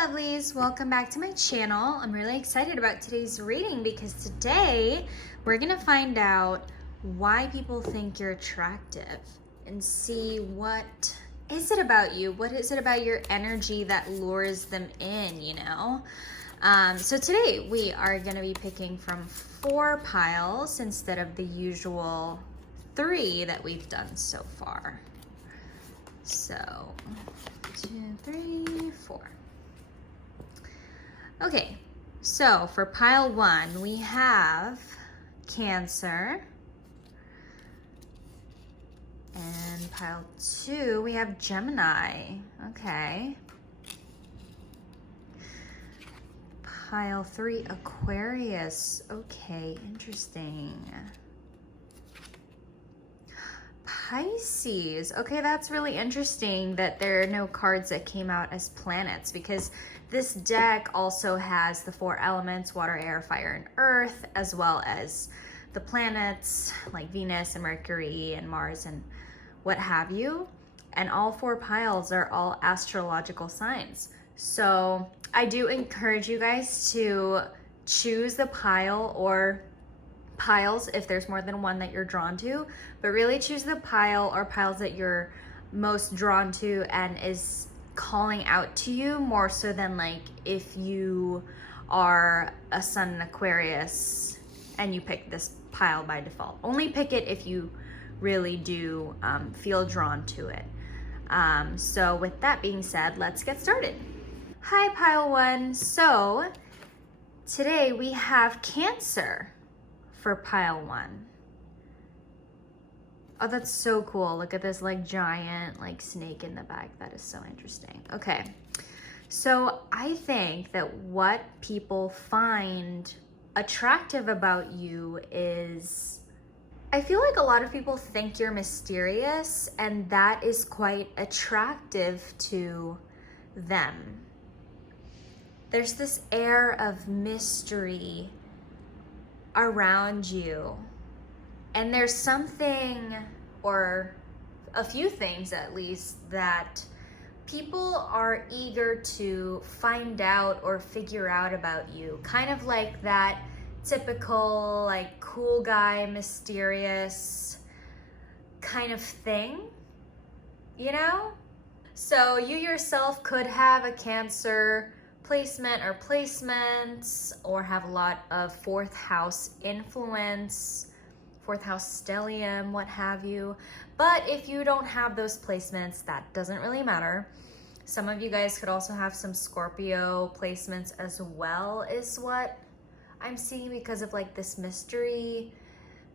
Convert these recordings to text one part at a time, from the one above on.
lovelies, welcome back to my channel. I'm really excited about today's reading because today we're gonna find out why people think you're attractive and see what is it about you, what is it about your energy that lures them in, you know? So today we are gonna be picking from 4 piles instead of the usual 3 that we've done so far. So 2, 3, 4. Okay, so for pile 1, we have Cancer. And pile 2, we have Gemini. Okay. Pile 3, Aquarius. Okay, interesting. Pisces. Okay, that's really interesting that there are no cards that came out as planets, because this deck also has the 4 elements: water, air, fire, and earth, as well as the planets like Venus and Mercury and Mars and what have you. And all 4 piles are all astrological signs. So I do encourage you guys to choose the pile or piles if there's more than one that you're drawn to, but really choose the pile or piles that you're most drawn to and is calling out to you, more so than like if you are a Sun in Aquarius and you pick this pile by default. Only pick it if you really do feel drawn to it. So with that being said, let's get started. Hi pile 1. So today we have Cancer for pile 1. Oh, that's so cool. Look at this like giant like snake in the back. That is so interesting. Okay, so I think that what people find attractive about you is, I feel like a lot of people think you're mysterious, and that is quite attractive to them. There's this air of mystery around you, and there's something, or a few things at least, that people are eager to find out or figure out about you. Kind of like that typical like cool guy, mysterious kind of thing, you know? So you yourself could have a Cancer placement or placements, or have a lot of 4th house influence, 4th house stellium, what have you. But if you don't have those placements, that doesn't really matter. Some of you guys could also have some Scorpio placements as well, is what I'm seeing, because of like this mystery.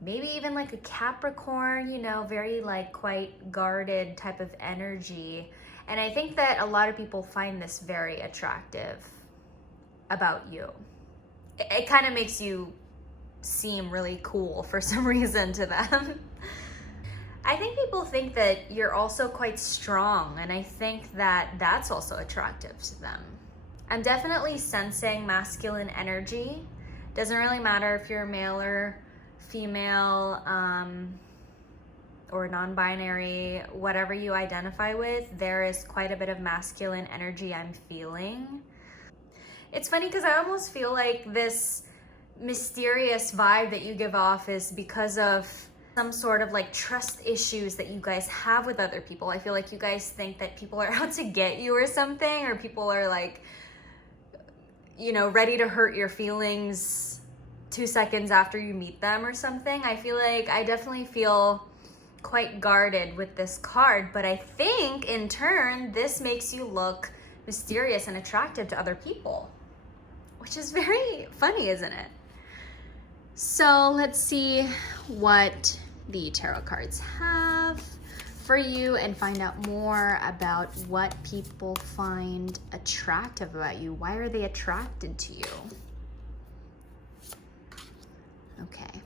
Maybe even like a Capricorn, you know, very like quite guarded type of energy. And I think that a lot of people find this very attractive about you. It kind of makes you seem really cool for some reason to them. I think people think that you're also quite strong, and I think that that's also attractive to them. I'm definitely sensing masculine energy. Doesn't really matter if you're male or female, or non-binary, whatever you identify with, there is quite a bit of masculine energy I'm feeling. It's funny because I almost feel like this mysterious vibe that you give off is because of some sort of like trust issues that you guys have with other people. I feel like you guys think that people are out to get you or something, or people are like, you know, ready to hurt your feelings 2 seconds after you meet them or something. I feel like I definitely feel quite guarded with this card, but I think in turn this makes you look mysterious and attractive to other people, which is very funny, isn't it? So let's see what the tarot cards have for you and find out more about what people find attractive about you. Why are they attracted to you? Okay.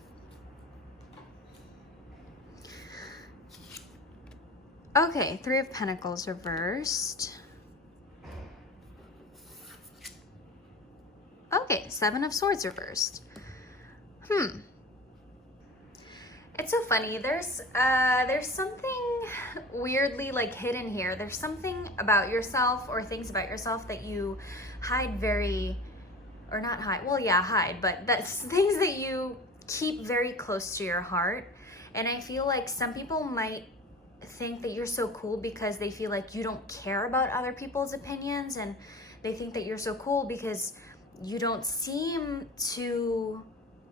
Okay, 3 of Pentacles reversed. Okay, 7 of Swords reversed. It's so funny. There's something weirdly like hidden here. There's something about yourself or things about yourself that you hide very, or not hide, well, yeah, hide, but that's things that you keep very close to your heart. And I feel like some people might think that you're so cool because they feel like you don't care about other people's opinions, and they think that you're so cool because you don't seem to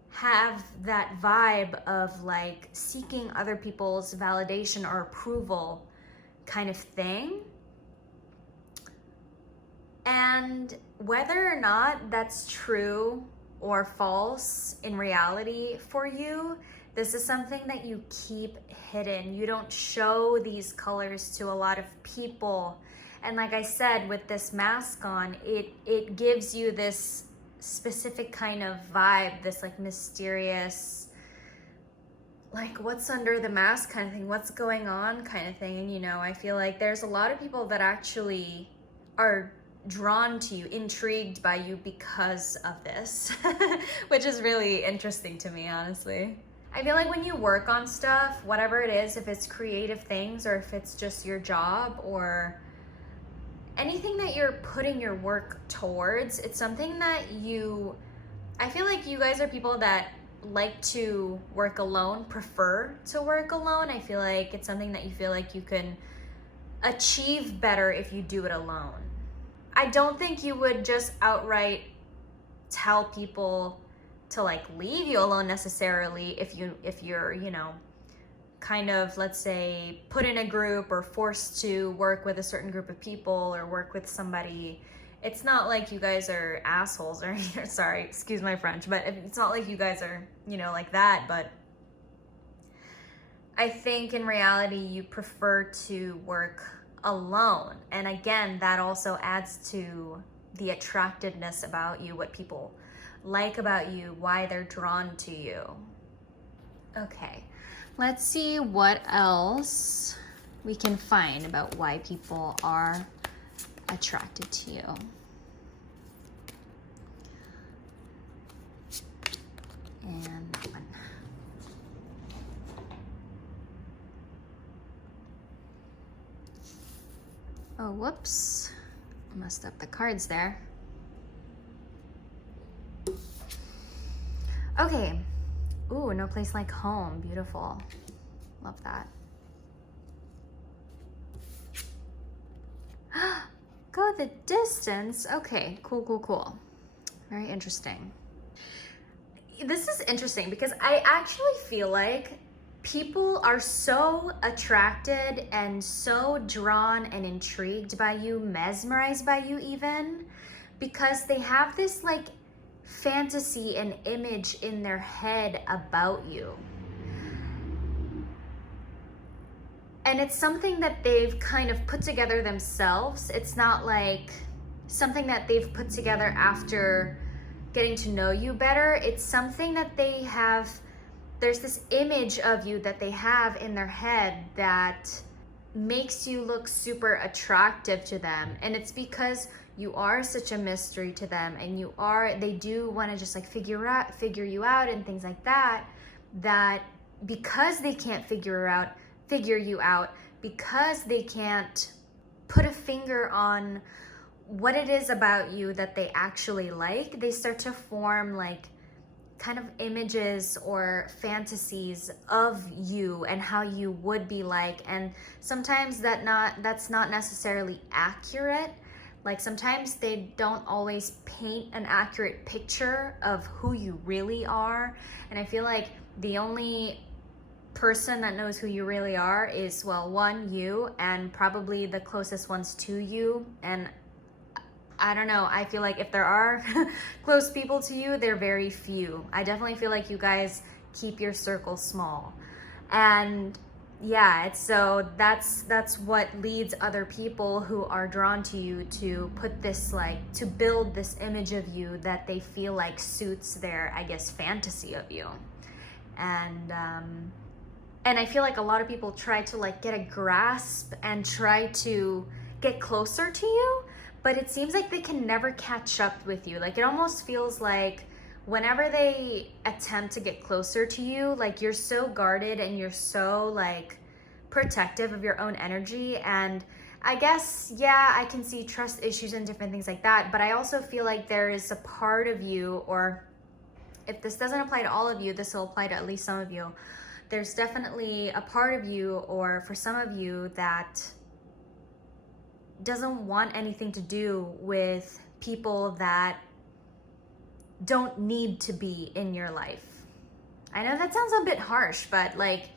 have that vibe of like seeking other people's validation or approval kind of thing. And whether or not that's true or false in reality for you, this is something that you keep hidden. You don't show these colors to a lot of people. And like I said, with this mask on, it gives you this specific kind of vibe, this like mysterious, like what's under the mask kind of thing, what's going on kind of thing. And you know, I feel like there's a lot of people that actually are drawn to you, intrigued by you because of this, which is really interesting to me, honestly. I feel like when you work on stuff, whatever it is, if it's creative things or if it's just your job or anything that you're putting your work towards, it's something that I feel like you guys are people that like to work alone, prefer to work alone. I feel like it's something that you feel like you can achieve better if you do it alone. I don't think you would just outright tell people to like leave you alone necessarily if you're, you know, kind of, let's say, put in a group or forced to work with a certain group of people or work with somebody. It's not like you guys are assholes or sorry, excuse my French, but it's not like you guys are, you know, like that. But I think in reality you prefer to work alone. And again, that also adds to the attractiveness about you, what people like about you, why they're drawn to you. Okay, let's see what else we can find about why people are attracted to you. And that one. Oh, whoops. Messed up the cards there. Okay. Ooh, no place like home. Beautiful. Love that. Go the distance. Okay, cool, cool, cool. Very interesting. This is interesting because I actually feel like people are so attracted and so drawn and intrigued by you, mesmerized by you even, because they have this like fantasy and image in their head about you. And it's something that they've kind of put together themselves. It's not like something that they've put together after getting to know you better. It's something that they have, there's this image of you that they have in their head that makes you look super attractive to them. And it's because you are such a mystery to them, and they do want to just like figure you out and things like that, that because they can't figure you out, because they can't put a finger on what it is about you that they actually like, they start to form like kind of images or fantasies of you and how you would be like. And sometimes that's not necessarily accurate. Like sometimes they don't always paint an accurate picture of who you really are. And I feel like the only person that knows who you really are is, well, one, you, and probably the closest ones to you. And I don't know, I feel like if there are close people to you, they're very few. I definitely feel like you guys keep your circle small. And yeah, so that's what leads other people who are drawn to you to put this like, to build this image of you that they feel like suits their, I guess, fantasy of you. And I feel like a lot of people try to like get a grasp and try to get closer to you, but it seems like they can never catch up with you. Like it almost feels like whenever they attempt to get closer to you, like you're so guarded and you're so like protective of your own energy. And I guess, yeah, I can see trust issues and different things like that, but I also feel like there is a part of you, or if this doesn't apply to all of you, this will apply to at least some of you. There's definitely a part of you, or for some of you, that doesn't want anything to do with people that don't need to be in your life. I know that sounds a bit harsh, but like,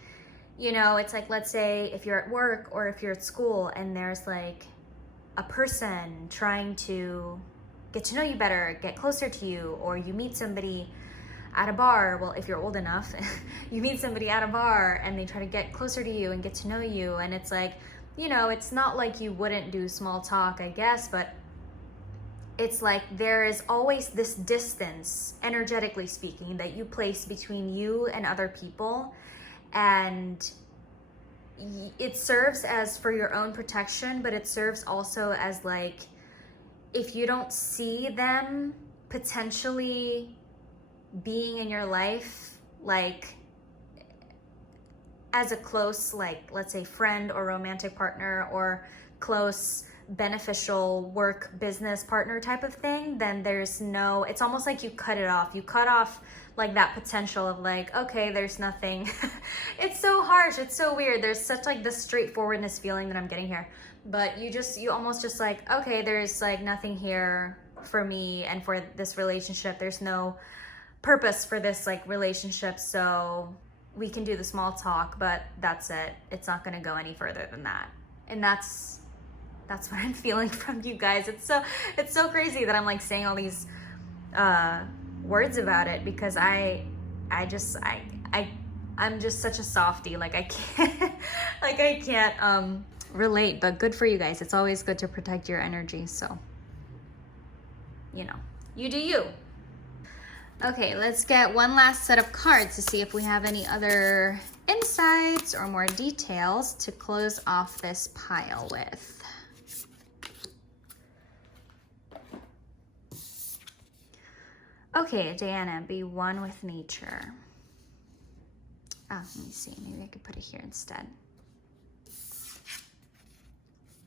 you know, it's like, let's say if you're at work or if you're at school and there's like a person trying to get to know you better, get closer to you, or you meet somebody at a bar. Well, if you're old enough, you meet somebody at a bar and they try to get closer to you and get to know you. And it's like, you know, it's not like you wouldn't do small talk, I guess, but it's like there is always this distance, energetically speaking, that you place between you and other people. And it serves as for your own protection, but it serves also as like, if you don't see them potentially being in your life, like as a close, like, let's say friend or romantic partner or close beneficial work business partner type of thing, then there's no, it's almost like you cut it off. You cut off like that potential of like, okay, there's nothing. It's so harsh. It's so weird. There's such like this straightforwardness feeling that I'm getting here, but you almost just like, okay, there's like nothing here for me and for this relationship. There's no purpose for this like relationship. So we can do the small talk, but that's it. It's not going to go any further than that. And that's what I'm feeling from you guys. It's so crazy that I'm like saying all these words about it, because I'm just such a softie. Like I can't relate, but good for you guys. It's always good to protect your energy. So, you know, you do you. Okay, let's get one last set of cards to see if we have any other insights or more details to close off this pile with. Okay, Diana, be one with nature. Oh, let me see. Maybe I could put it here instead.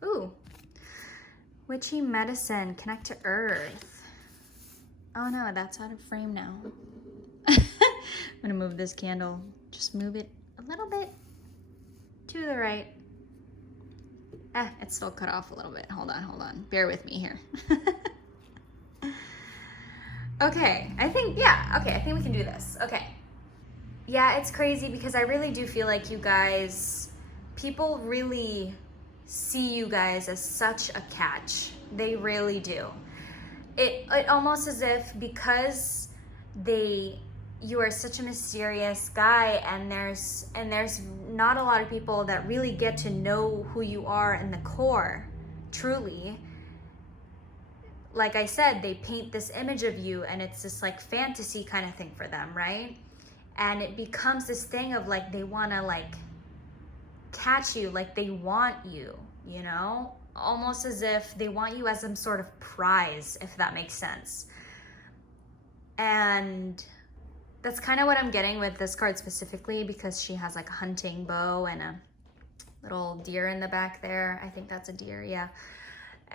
Ooh. Witchy medicine, connect to earth. Oh no, that's out of frame now. I'm gonna move this candle. Just move it a little bit to the right. It's still cut off a little bit. Hold on. Bear with me here. Okay, I think we can do this. Okay. Yeah, it's crazy because I really do feel like you guys, people really see you guys as such a catch. They really do. It almost as if because you are such a mysterious guy, and there's not a lot of people that really get to know who you are in the core, truly. Like I said, they paint this image of you and it's this like fantasy kind of thing for them, right? And it becomes this thing of like, they want to like catch you, like they want you, you know? Almost as if they want you as some sort of prize, if that makes sense. And that's kind of what I'm getting with this card specifically, because she has like a hunting bow and a little deer in the back there. I think that's a deer, yeah.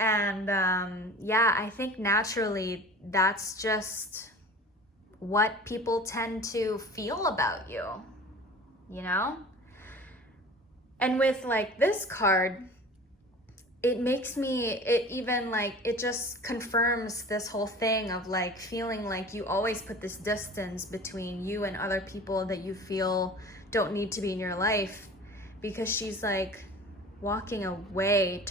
And yeah, I think naturally that's just what people tend to feel about you, you know? And with like this card, it makes me, it just confirms this whole thing of like feeling like you always put this distance between you and other people that you feel don't need to be in your life, because she's like walking away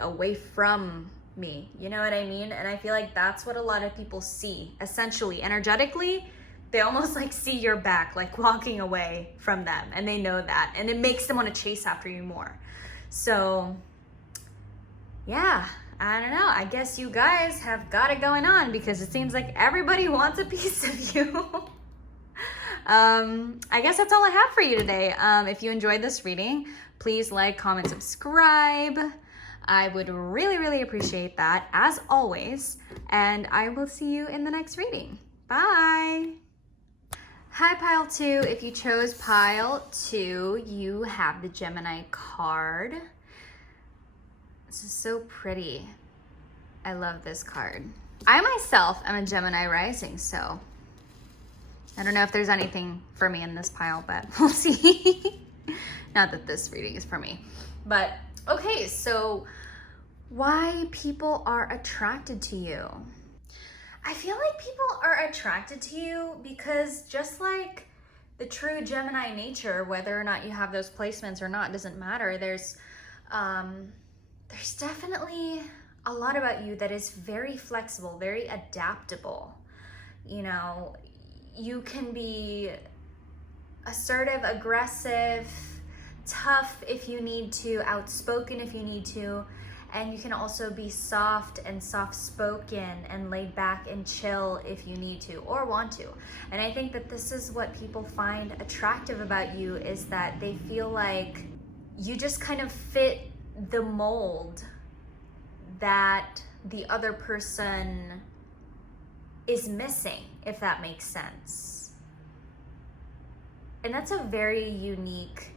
away from me, you know what I mean? And I feel like that's what a lot of people see, essentially, energetically. They almost like see your back, like walking away from them, and they know that, and it makes them want to chase after you more. So yeah, I don't know, I guess you guys have got it going on, because it seems like everybody wants a piece of you. I guess that's all I have for you today. If you enjoyed this reading, please like, comment, subscribe. I would really, really appreciate that, as always. And I will see you in the next reading. Bye. Hi, pile 2. If you chose pile 2, you have the Gemini card. This is so pretty. I love this card. I myself am a Gemini rising, so I don't know if there's anything for me in this pile, but we'll see. Not that this reading is for me. But okay, so why people are attracted to you. I feel like people are attracted to you because just like the true Gemini nature, whether or not you have those placements or not, doesn't matter. There's definitely a lot about you that is very flexible, very adaptable. You know, you can be assertive, aggressive, tough if you need to, outspoken if you need to, and you can also be soft and soft-spoken and laid back and chill if you need to or want to. And I think that this is what people find attractive about you, is that they feel like you just kind of fit the mold that the other person is missing, if that makes sense. And that's a very unique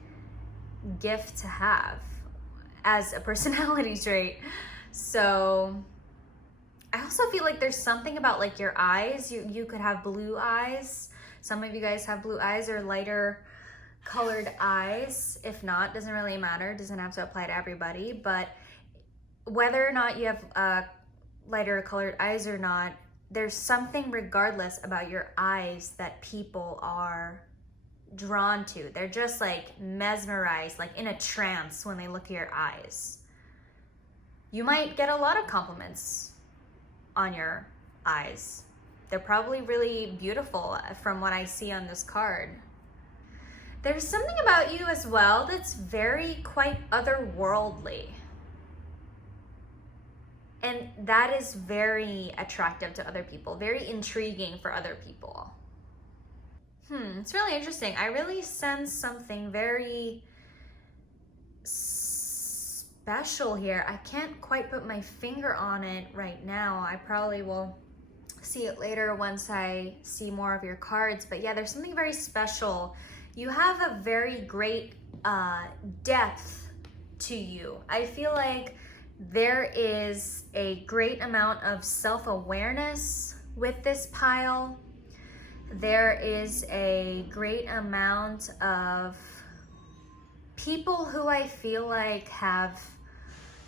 gift to have as a personality trait. So I also feel like there's something about like your eyes. You could have blue eyes. Some of you guys have blue eyes or lighter colored eyes. If not, doesn't really matter. Doesn't have to apply to everybody. But whether or not you have lighter colored eyes or not, there's something regardless about your eyes that people are drawn to. They're just like mesmerized, like in a trance when they look at your eyes. You might get a lot of compliments on your eyes. They're probably really beautiful from what I see on this card. There's something about you as well that's very quite otherworldly. And that is very attractive to other people, very intriguing for other people. It's really interesting. I really sense something very special here. I can't quite put my finger on it right now. I probably will see it later once I see more of your cards. But yeah, there's something very special. You have a very great depth to you. I feel like there is a great amount of self-awareness with this pile. There is a great amount of people who I feel like have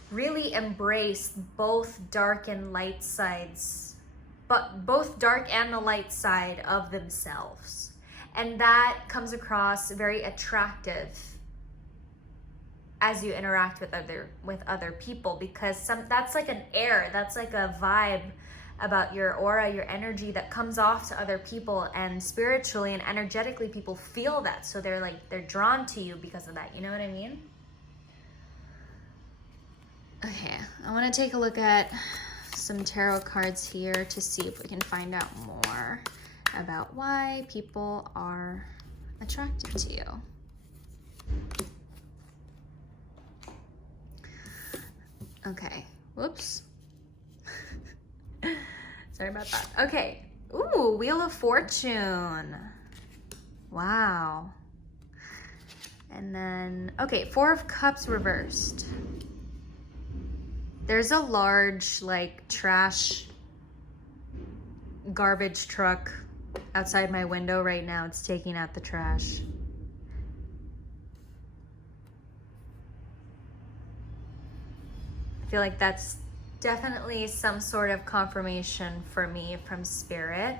really embraced both dark and light sides, but both dark and the light side of themselves. And that comes across very attractive as you interact with other people, because that's like an air, that's like a vibe about your aura, your energy that comes off to other people, and spiritually and energetically people feel that, so they're drawn to you because of that. You know what I mean? Okay, I want to take a look at some tarot cards here to see if we can find out more about why people are attracted to you. Okay, whoops. Sorry about that. Okay. Ooh, Wheel of Fortune. Wow. And then, okay, Four of Cups reversed. There's a large, like, trash garbage truck outside my window right now. It's taking out the trash. I feel like that's definitely some sort of confirmation for me from Spirit.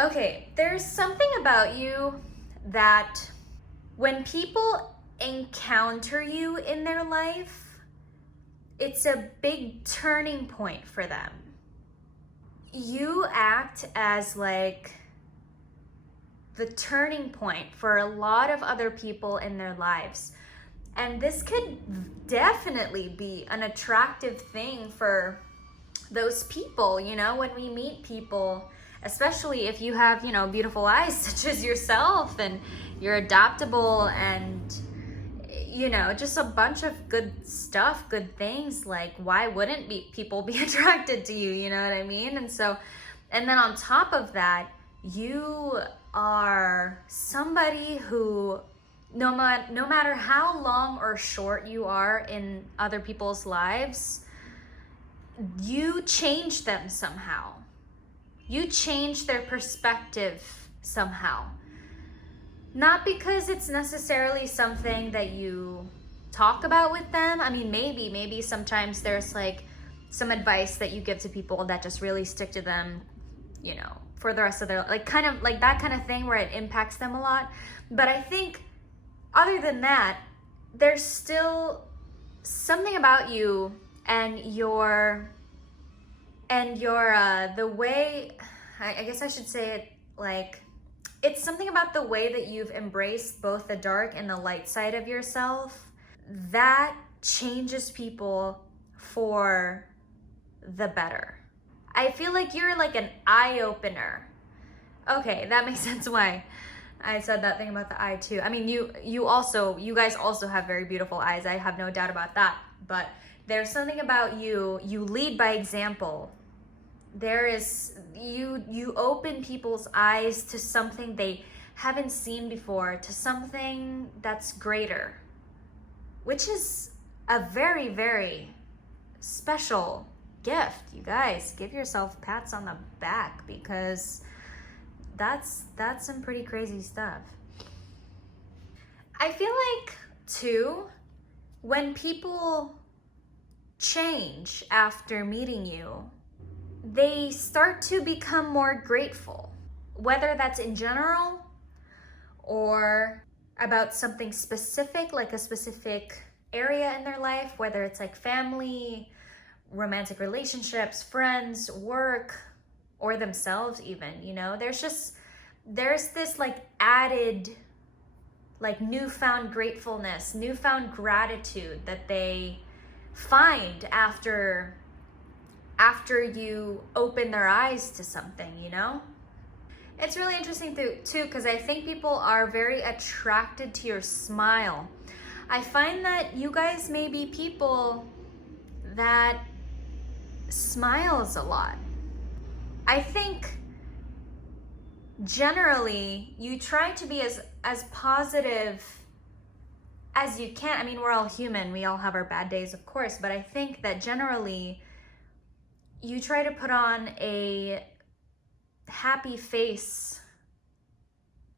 Okay, there's something about you that when people encounter you in their life, it's a big turning point for them. You act as like the turning point for a lot of other people in their lives. And this could definitely be an attractive thing for those people, you know, when we meet people, especially if you have, you know, beautiful eyes such as yourself, and you're adaptable, and, you know, just a bunch of good stuff, good things. Like, why wouldn't people be attracted to you? You know what I mean? And so, and then on top of that, you are somebody who, no matter how long or short you are in other people's lives, you change them somehow. You change their perspective somehow. Not because it's necessarily something that you talk about with them. I mean, maybe sometimes there's like some advice that you give to people that just really stick to them, you know, for the rest of their, like kind of like that kind of thing where it impacts them a lot. But I think other than that, there's still something about you and your the way, I guess I should say it like, it's something about the way that you've embraced both the dark and the light side of yourself that changes people for the better. I feel like you're like an eye opener. Okay, that makes sense why I said that thing about the eye too. I mean, you guys also have very beautiful eyes. I have no doubt about that. But there's something about you lead by example. There is, you open people's eyes to something they haven't seen before, to something that's greater, which is a very, very special gift. You guys, give yourself pats on the back, because that's some pretty crazy stuff. I feel like too, when people change after meeting you, they start to become more grateful, whether that's in general or about something specific, like a specific area in their life, whether it's like family, romantic relationships, friends, work, or themselves even, you know. There's this like added, like newfound gratefulness, newfound gratitude that they find after you open their eyes to something, you know. It's really interesting too, because I think people are very attracted to your smile. I find that you guys may be people that smiles a lot. I think generally you try to be as positive as you can. I mean, we're all human. We all have our bad days, of course, but I think that generally you try to put on a happy face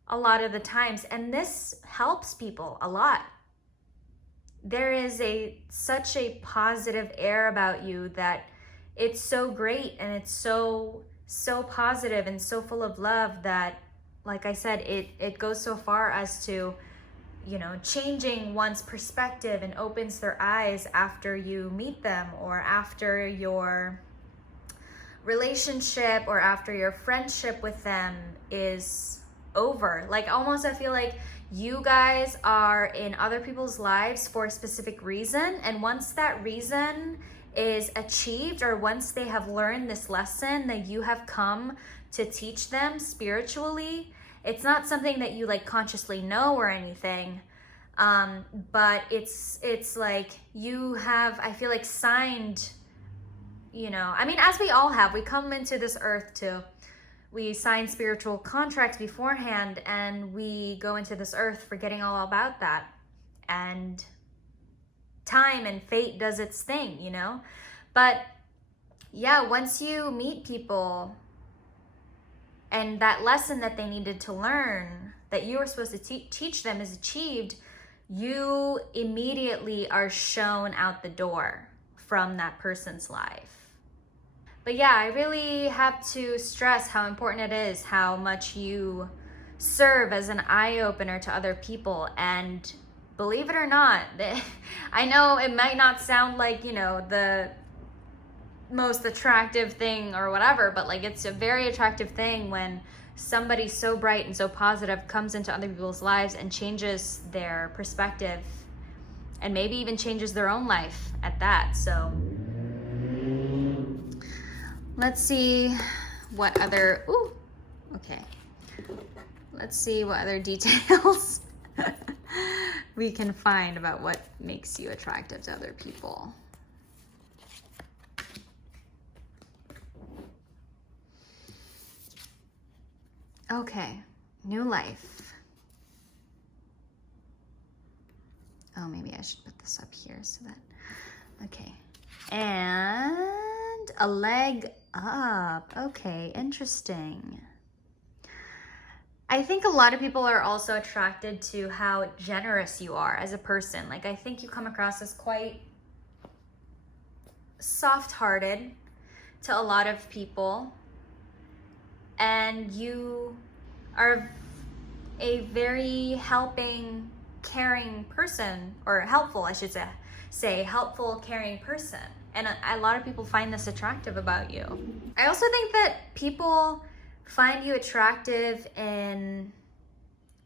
a lot of the times, and this helps people a lot. There is such a positive air about you that it's so great, and it's so positive and so full of love that, like I said, it goes so far as to, you know, changing one's perspective and opens their eyes after you meet them, or after your relationship, or after your friendship with them is over. Like, almost I feel like you guys are in other people's lives for a specific reason, and once that reason is achieved, or once they have learned this lesson that you have come to teach them spiritually, it's not something that you like consciously know or anything, but it's like you have, I feel like, signed, you know, I mean, as we all have, we come into this earth we sign spiritual contracts beforehand, and we go into this earth forgetting all about that, and time and fate does its thing, you know. But yeah, once you meet people and that lesson that they needed to learn, that you were supposed to teach them, is achieved, you immediately are shown out the door from that person's life. But yeah, I really have to stress how important it is, how much you serve as an eye-opener to other people. And believe it or not, I know it might not sound like, you know, the most attractive thing or whatever, but like, it's a very attractive thing when somebody so bright and so positive comes into other people's lives and changes their perspective, and maybe even changes their own life at that. So let's see what other, let's see what other details we can find about what makes you attractive to other people. Okay, new life. Oh, maybe I should put this up here so that, okay. And a leg up. Okay, interesting. I think a lot of people are also attracted to how generous you are as a person. Like, I think you come across as quite soft-hearted to a lot of people, and you are a very helping, caring person, or helpful, I should say helpful, caring person. And a lot of people find this attractive about you. I also think that people find you attractive in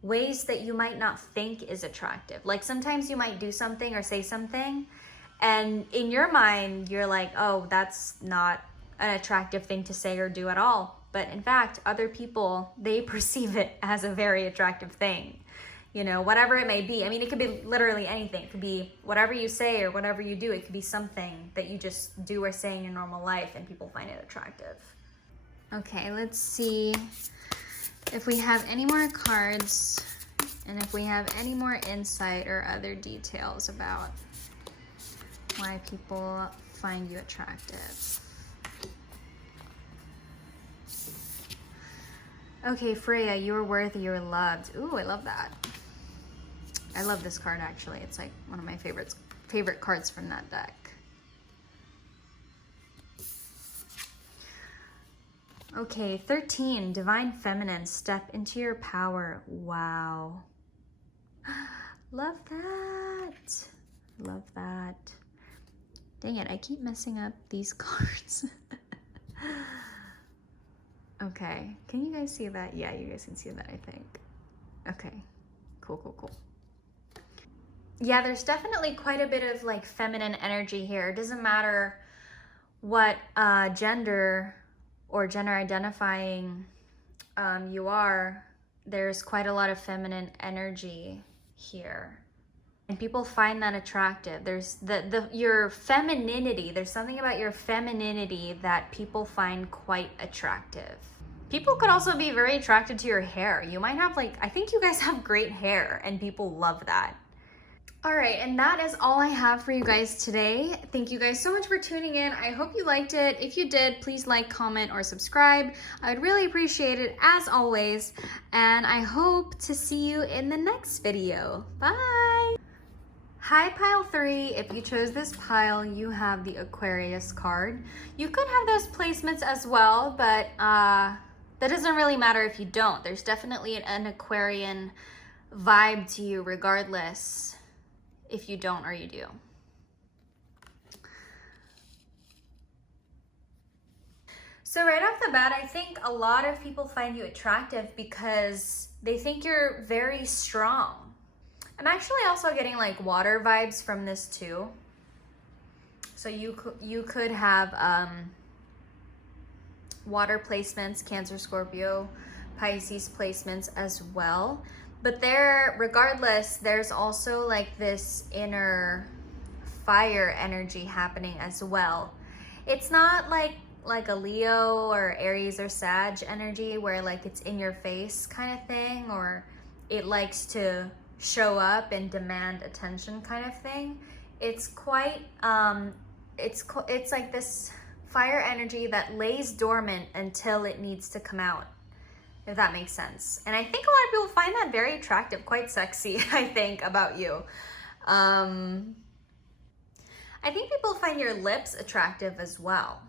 ways that you might not think is attractive. Like sometimes you might do something or say something, and in your mind, you're like, oh, that's not an attractive thing to say or do at all. But in fact, other people, they perceive it as a very attractive thing. You know, whatever it may be. I mean, it could be literally anything. It could be whatever you say or whatever you do. It could be something that you just do or say in your normal life, and people find it attractive. Okay, let's see if we have any more cards and if we have any more insight or other details about why people find you attractive. Okay, Freya, you're worthy, you're loved. Ooh, I love that. I love this card, actually. It's like one of my favorite cards from that deck. Okay, 13, Divine Feminine, step into your power. Wow. Love that. Love that. Dang it, I keep messing up these cards. Okay, can you guys see that? Yeah, you guys can see that, I think. Okay, cool, cool, cool. Yeah, there's definitely quite a bit of like feminine energy here. It doesn't matter what gender or gender identifying you are, there's quite a lot of feminine energy here. And people find that attractive. There's your femininity, there's something about your femininity that people find quite attractive. People could also be very attracted to your hair. You might have like, I think you guys have great hair and people love that. All right, and that is all I have for you guys today. Thank you guys so much for tuning in. I hope you liked it. If you did, please like, comment, or subscribe. I would really appreciate it as always. And I hope to see you in the next video. Bye. Hi, pile 3. If you chose this pile, you have the Aquarius card. You could have those placements as well, but that doesn't really matter if you don't. There's definitely an Aquarian vibe to you regardless if you don't or you do. So right off the bat, I think a lot of people find you attractive because they think you're very strong. I'm actually also getting like water vibes from this too. So you could have water placements, Cancer, Scorpio, Pisces placements as well. But regardless, there's also like this inner fire energy happening as well. It's not like a Leo or Aries or Sag energy where like it's in your face kind of thing, or it likes to show up and demand attention kind of thing. It's quite, it's like this fire energy that lays dormant until it needs to come out, if that makes sense. And I think a lot of people find that very attractive, quite sexy, I think, about you. I think people find your lips attractive as well,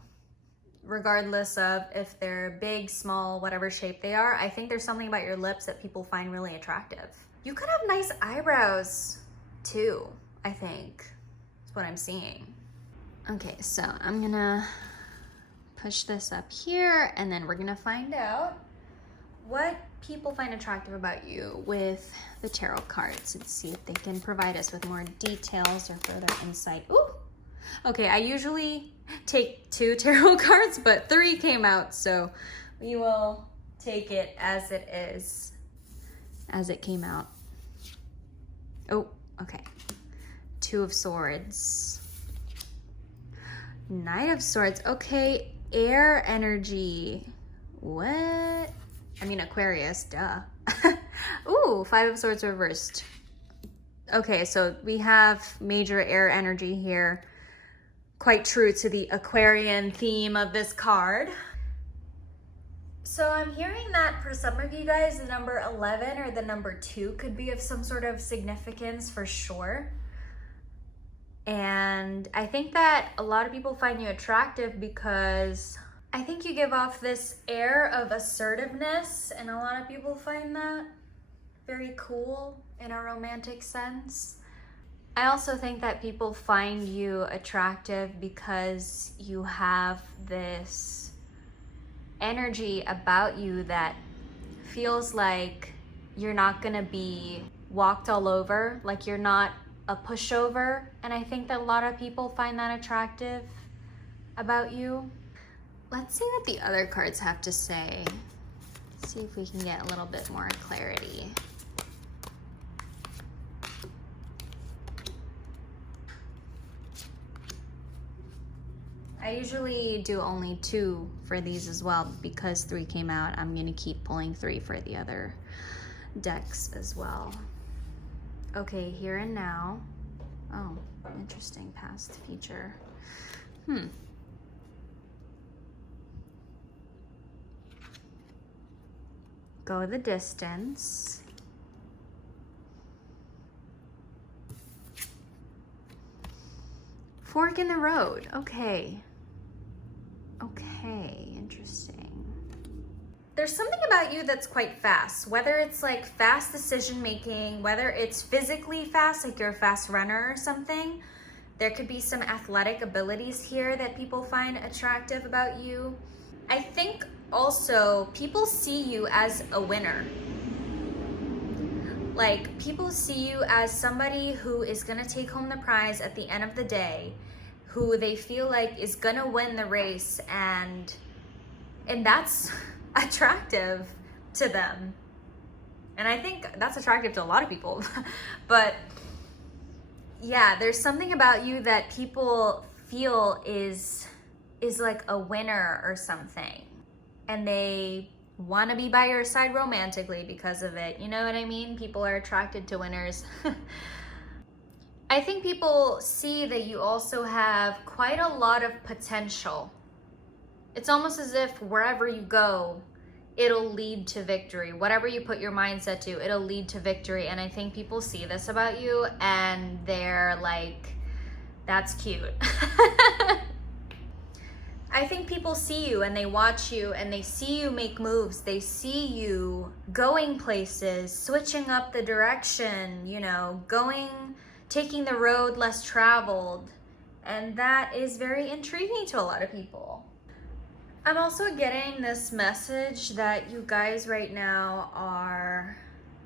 regardless of if they're big, small, whatever shape they are. I think there's something about your lips that people find really attractive. You could have nice eyebrows too, I think. That's what I'm seeing. Okay, so I'm gonna push this up here and then we're gonna find out what people find attractive about you with the tarot cards. Let's see if they can provide us with more details or further insight. Ooh! Okay, I usually take 2 tarot cards, but 3 came out, so we will take it as it is, as it came out. Oh, okay. 2 of Swords. Knight of Swords. Okay, air energy. What? I mean, Aquarius, duh. Ooh, Five of Swords reversed. Okay, so we have major air energy here. Quite true to the Aquarian theme of this card. So I'm hearing that for some of you guys, the number 11 or the number 2 could be of some sort of significance for sure. And I think that a lot of people find you attractive because I think you give off this air of assertiveness, and a lot of people find that very cool in a romantic sense. I also think that people find you attractive because you have this energy about you that feels like you're not gonna be walked all over, like you're not a pushover. And I think that a lot of people find that attractive about you. Let's see what the other cards have to say. See if we can get a little bit more clarity. I usually do only 2 for these as well because 3 came out. I'm gonna keep pulling 3 for the other decks as well. Okay, here and now. Oh, interesting, past, future. Go the distance. Fork in the road, okay. Okay, interesting. There's something about you that's quite fast, whether it's like fast decision making, whether it's physically fast, like you're a fast runner or something. There could be some athletic abilities here that people find attractive about you. I think also people see you as a winner. Like, people see you as somebody who is gonna take home the prize at the end of the day, who they feel like is gonna win the race, and that's attractive to them. And I think that's attractive to a lot of people. But yeah, there's something about you that people feel is like a winner or something. And they want to be by your side romantically because of it. You know what I mean? People are attracted to winners. I think people see that you also have quite a lot of potential. It's almost as if wherever you go, it'll lead to victory. Whatever you put your mindset to, it'll lead to victory. And I think people see this about you and they're like, that's cute. I think people see you and they watch you and they see you make moves. They see you going places, switching up the direction, you know, taking the road less traveled. And that is very intriguing to a lot of people. I'm also getting this message that you guys right now are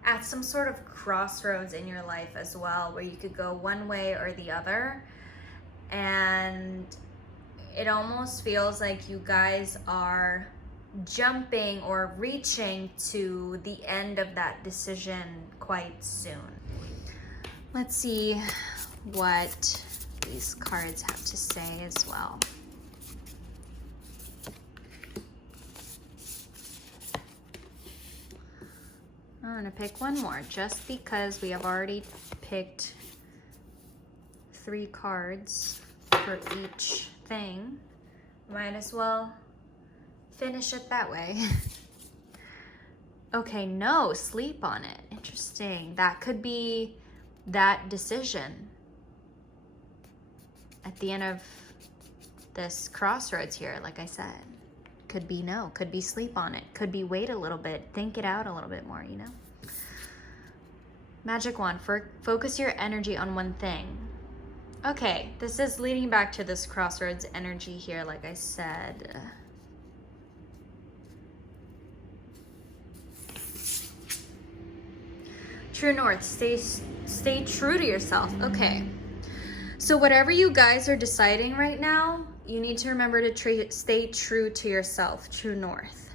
at some sort of crossroads in your life as well, where you could go one way or the other. And it almost feels like you guys are jumping or reaching to the end of that decision quite soon. Let's see what these cards have to say as well. I'm gonna pick one more just because we have already picked 3 cards for each thing. Might as well finish it that way. Okay, no, sleep on it. Interesting. That could be that decision at the end of this crossroads here, like I said. Could be no, could be sleep on it, could be wait a little bit, think it out a little bit more, you know? Magic wand, focus your energy on one thing. Okay, this is leading back to this crossroads energy here, like I said. True north, stay true to yourself. Okay, so whatever you guys are deciding right now, you need to remember to stay true to yourself, true north.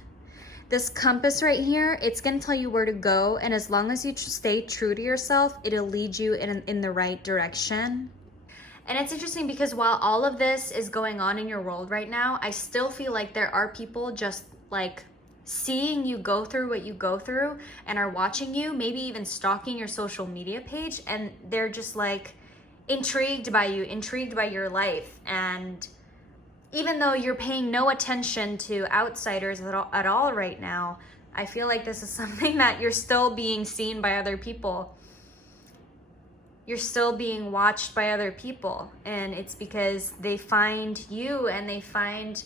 This compass right here, it's gonna tell you where to go, and as long as you stay true to yourself, it'll lead you in the right direction. And it's interesting because while all of this is going on in your world right now, I still feel like there are people just like seeing you go through what you go through and are watching you, maybe even stalking your social media page, and they're just like intrigued by you, intrigued by your life. And even though you're paying no attention to outsiders at all right now, I feel like this is something that you're still being seen by other people. You're still being watched by other people, and it's because they find you and they find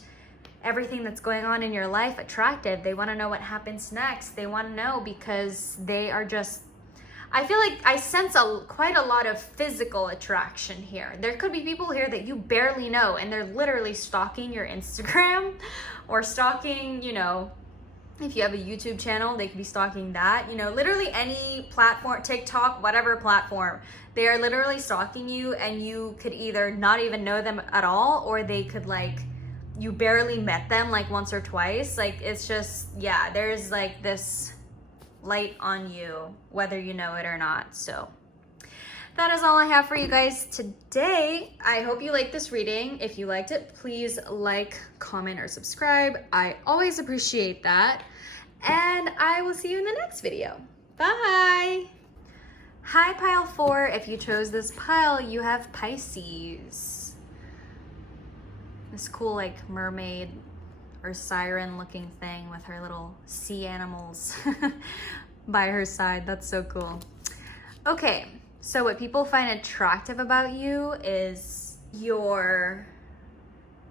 everything that's going on in your life attractive. They want to know what happens next. They want to know because they are just, I feel like I sense quite a lot of physical attraction here. There could be people here that you barely know, and they're literally stalking your Instagram or stalking, you know, if you have a YouTube channel, they could be stalking that, you know, literally any platform, TikTok, whatever platform, they are literally stalking you, and you could either not even know them at all, or they could like, you barely met them like once or twice. Like, it's just, yeah, there's like this light on you, whether you know it or not. So that is all I have for you guys today. I hope you liked this reading. If you liked it, please like, comment, or subscribe. I always appreciate that. And I will see you in the next video. Bye. Hi, pile 4. If you chose this pile, you have Pisces. This cool like mermaid or siren looking thing with her little sea animals by her side. That's so cool. Okay, so what people find attractive about you is your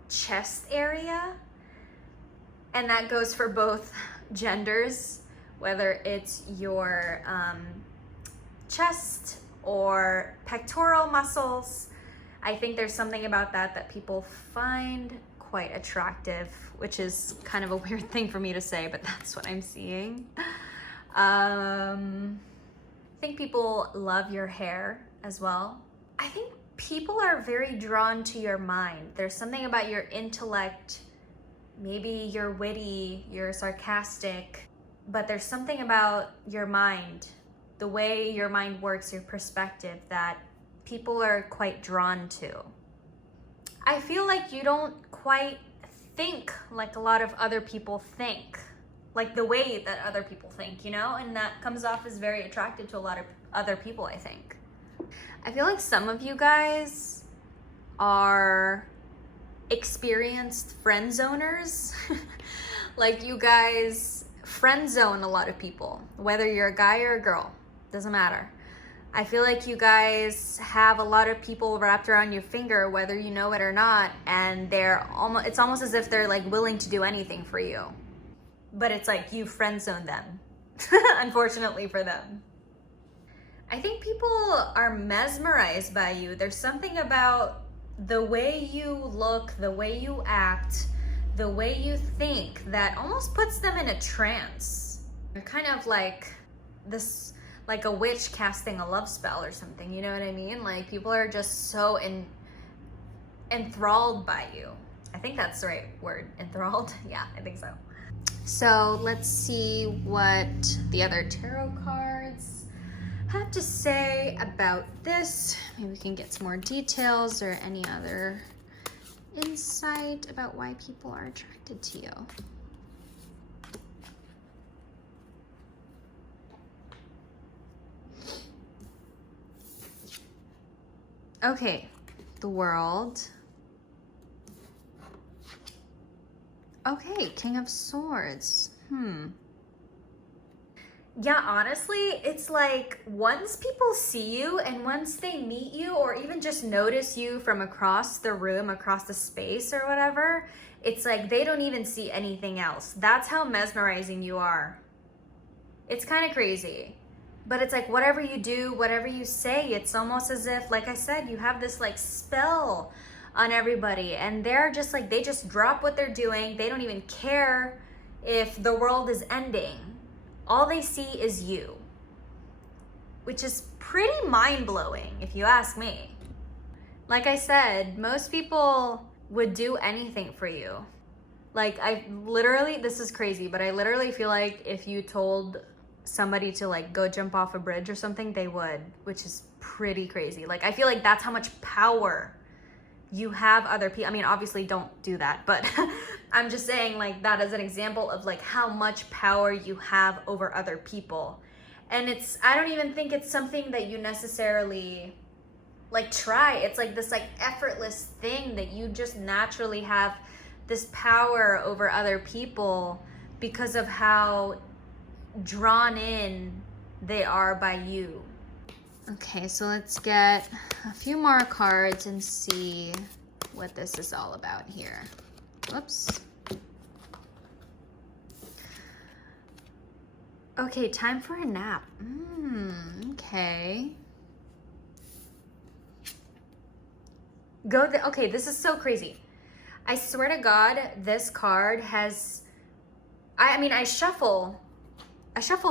chest area, and that goes for both genders, whether it's your chest or pectoral muscles. I think there's something about that people find quite attractive, which is kind of a weird thing for me to say, but that's what I'm seeing. I think people love your hair as well. I think people are very drawn to your mind. There's something about your intellect. Maybe you're witty, you're sarcastic, but there's something about your mind, the way your mind works, your perspective, that people are quite drawn to. I feel like you don't quite think like a lot of other people think, like the way that other people think, you know, and that comes off as very attractive to a lot of other people, I think. I feel like some of you guys are experienced friend zoners. Like, you guys friend zone a lot of people, whether you're a guy or a girl, doesn't matter. I feel like you guys have a lot of people wrapped around your finger, whether you know it or not, and it's almost as if they're like willing to do anything for you. But it's like you friend zone them, unfortunately for them. I think people are mesmerized by you. There's something about the way you look, the way you act, the way you think that almost puts them in a trance. You're kind of like this, like a witch casting a love spell or something, you know what I mean? Like, people are just so enthralled by you. I think that's the right word, enthralled. Yeah, I think so. So let's see what the other tarot cards have to say about this. Maybe we can get some more details or any other insight about why people are attracted to you. Okay, the World. Okay, King of Swords. Yeah, honestly, it's like once people see you and once they meet you or even just notice you from across the room, across the space or whatever, it's like they don't even see anything else. That's how mesmerizing you are. It's kind of crazy. But it's like whatever you do, whatever you say, it's almost as if, like I said, you have this like spell on everybody, and they're just like, they just drop what they're doing. They don't even care if the world is ending. All they see is you, which is pretty mind-blowing if you ask me. Like I said, most people would do anything for you. Like, I literally, this is crazy, but I literally feel like if you told somebody to like go jump off a bridge or something, they would, which is pretty crazy. Like, I feel like that's how much power you have other people. I mean, obviously don't do that, but I'm just saying like that as an example of like how much power you have over other people. And I don't even think it's something that you necessarily like try. It's like this like effortless thing that you just naturally have this power over other people because of how drawn in they are by you. Okay, so let's get a few more cards and see what this is all about here. Whoops. Okay, time for a nap. Okay. Okay, this is so crazy. I swear to God, this card has, I mean, I shuffle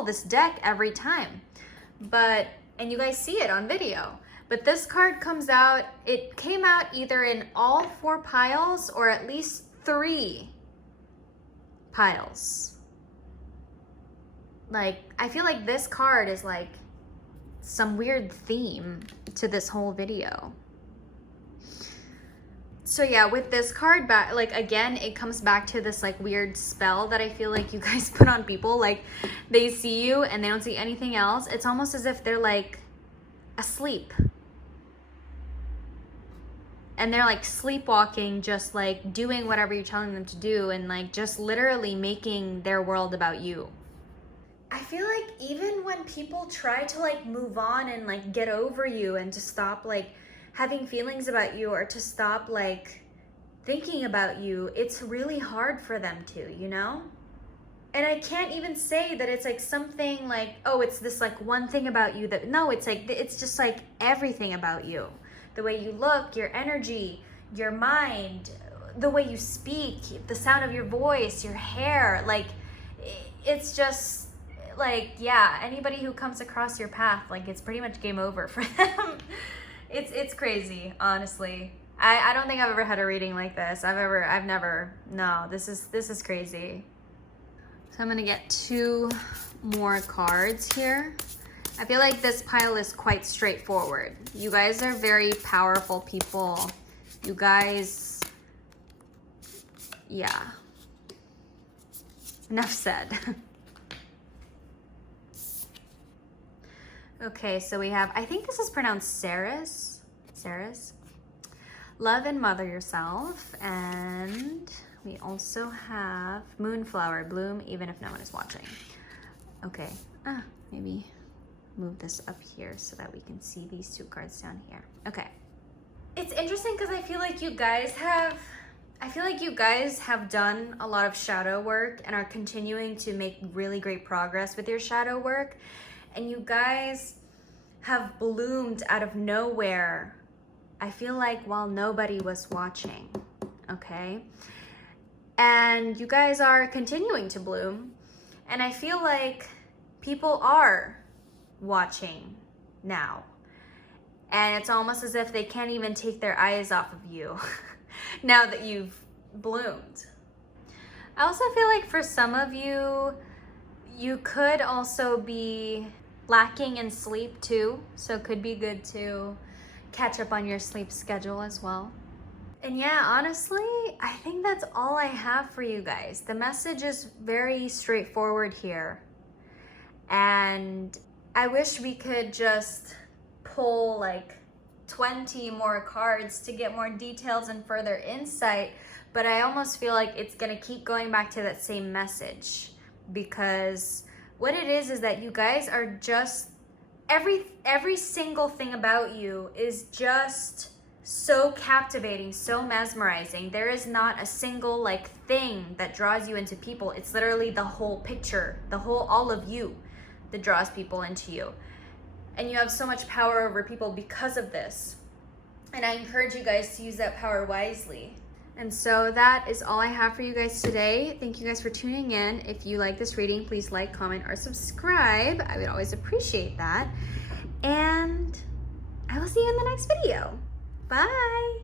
this deck every time, and you guys see it on video, but this card comes out, it came out either in all 4 piles or at least 3 piles. Like, I feel like this card is like some weird theme to this whole video. So yeah, with this card back, like again, it comes back to this like weird spell that I feel like you guys put on people. Like they see you and they don't see anything else. It's almost as if they're like asleep. And they're like sleepwalking, just like doing whatever you're telling them to do and like just literally making their world about you. I feel like even when people try to like move on and like get over you and to stop like having feelings about you or to stop like thinking about you, it's really hard for them to, you know? And I can't even say that it's like something like, oh, it's this like one thing about you that, no, it's like, it's just like everything about you. The way you look, your energy, your mind, the way you speak, the sound of your voice, your hair, like it's just like, yeah, anybody who comes across your path, like it's pretty much game over for them. It's crazy, honestly. I don't think I've ever had a reading like this. I've never, no, this is crazy. So I'm gonna get 2 more cards here. I feel like this pile is quite straightforward. You guys are very powerful people. You guys, yeah. Enough said. Okay, so we have, I think this is pronounced Saris. Love and mother yourself. And we also have Moonflower, bloom even if no one is watching. Okay, maybe move this up here so that we can see these 2 cards down here. Okay. It's interesting because I feel like you guys have done a lot of shadow work and are continuing to make really great progress with your shadow work. And you guys have bloomed out of nowhere, I feel like, while nobody was watching, okay? And you guys are continuing to bloom. And I feel like people are watching now. And it's almost as if they can't even take their eyes off of you now that you've bloomed. I also feel like for some of you, you could also be lacking in sleep too, so it could be good to catch up on your sleep schedule as well. And yeah, honestly, I think that's all I have for you guys. The message is very straightforward here. And I wish we could just pull like 20 more cards to get more details and further insight, but I almost feel like it's gonna keep going back to that same message, because what it is that you guys are just, every single thing about you is just so captivating, so mesmerizing. There is not a single like thing that draws you into people. It's literally the whole picture, all of you that draws people into you. And you have so much power over people because of this. And I encourage you guys to use that power wisely. And so that is all I have for you guys today. Thank you guys for tuning in. If you like this reading, please like, comment, or subscribe. I would always appreciate that. And I will see you in the next video. Bye.